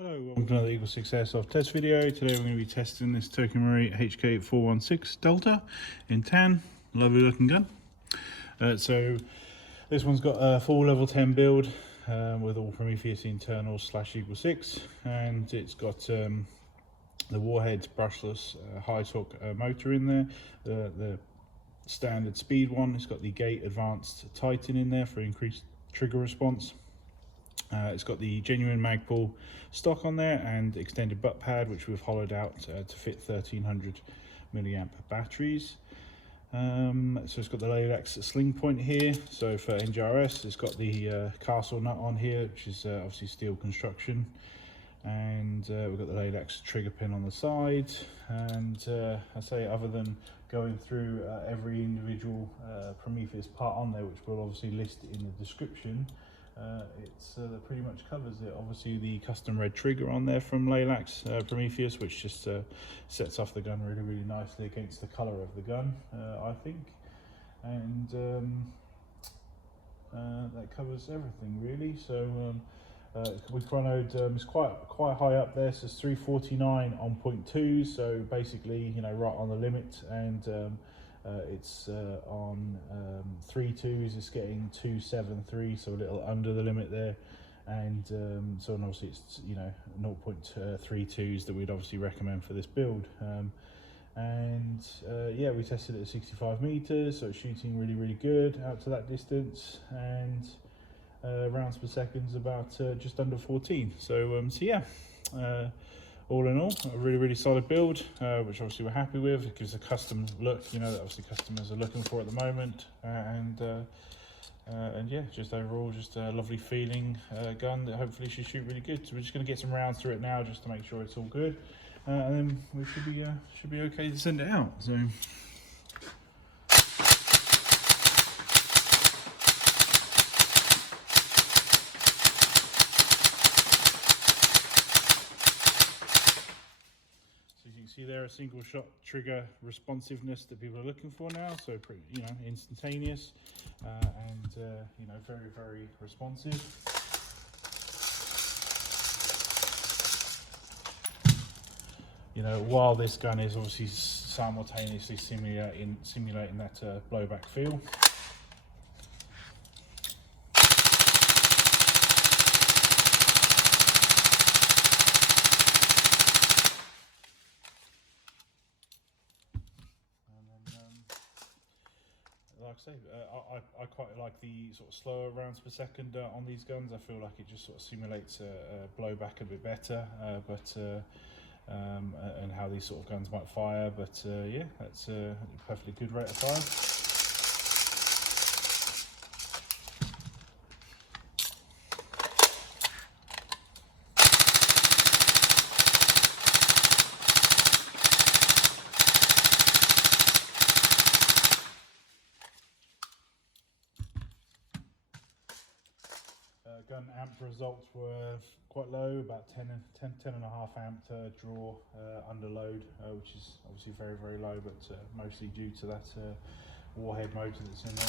Hello, welcome to another EagleSix Airsoft test video. Today we're going to be testing this Marui HK416 Delta in tan. Lovely looking gun. So this one's got a full level 10 build with all Prometheus internals / EagleSix, and it's got the Warhead brushless high torque motor in there, the standard speed one. It's got the gate advanced Titan in there for increased trigger response. It's got the genuine Magpul stock on there and extended butt pad, which we've hollowed out to fit 1300 milliamp batteries. So it's got the Laylax sling point here. So for NGRS, it's got the castle nut on here, which is obviously steel construction, and we've got the Laylax trigger pin on the side. And I say, other than going through every individual Prometheus part on there, which we'll obviously list in the description, that pretty much covers it. Obviously the custom red trigger on there from Laylax Prometheus, which just sets off the gun really nicely against the colour of the gun, I think. And that covers everything really. So we chronoed, it's quite high up there, so it's 349 on 0.2, so basically, you know, right on the limit. And it's on 3.2s, it's getting 273, so a little under the limit there. And so obviously it's, you know, 0.32s that we'd obviously recommend for this build. Yeah, we tested it at 65 meters, so it's shooting really good out to that distance, and rounds per second's about just under 14. So yeah, all in all, a really solid build, which obviously we're happy with. It gives a custom look, you know, that obviously customers are looking for at the moment. And yeah, just overall, just a lovely feeling gun that hopefully should shoot really good. So we're just going to get some rounds through it now, just to make sure it's all good, and then we should be okay to send it out. So. See there, a single shot trigger responsiveness that people are looking for now, so pretty, you know, instantaneous, and you know, very responsive. You know, while this gun is obviously simultaneously simulating that blowback feel. Like I say, I quite like the sort of slower rounds per second on these guns. I feel like it just sort of simulates a blowback a bit better, and how these sort of guns might fire. But yeah, that's a perfectly good rate of fire. Gun amp results were quite low, about 10.5 amp draw under load, which is obviously very low, but mostly due to that Warhead motor that's in there.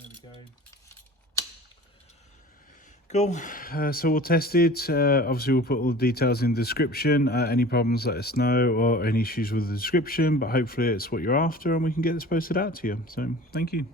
There we go. Cool, so all tested. Obviously we'll put all the details in the description. Any problems, let us know, or any issues with the description, but hopefully it's what you're after and we can get this posted out to you. So thank you.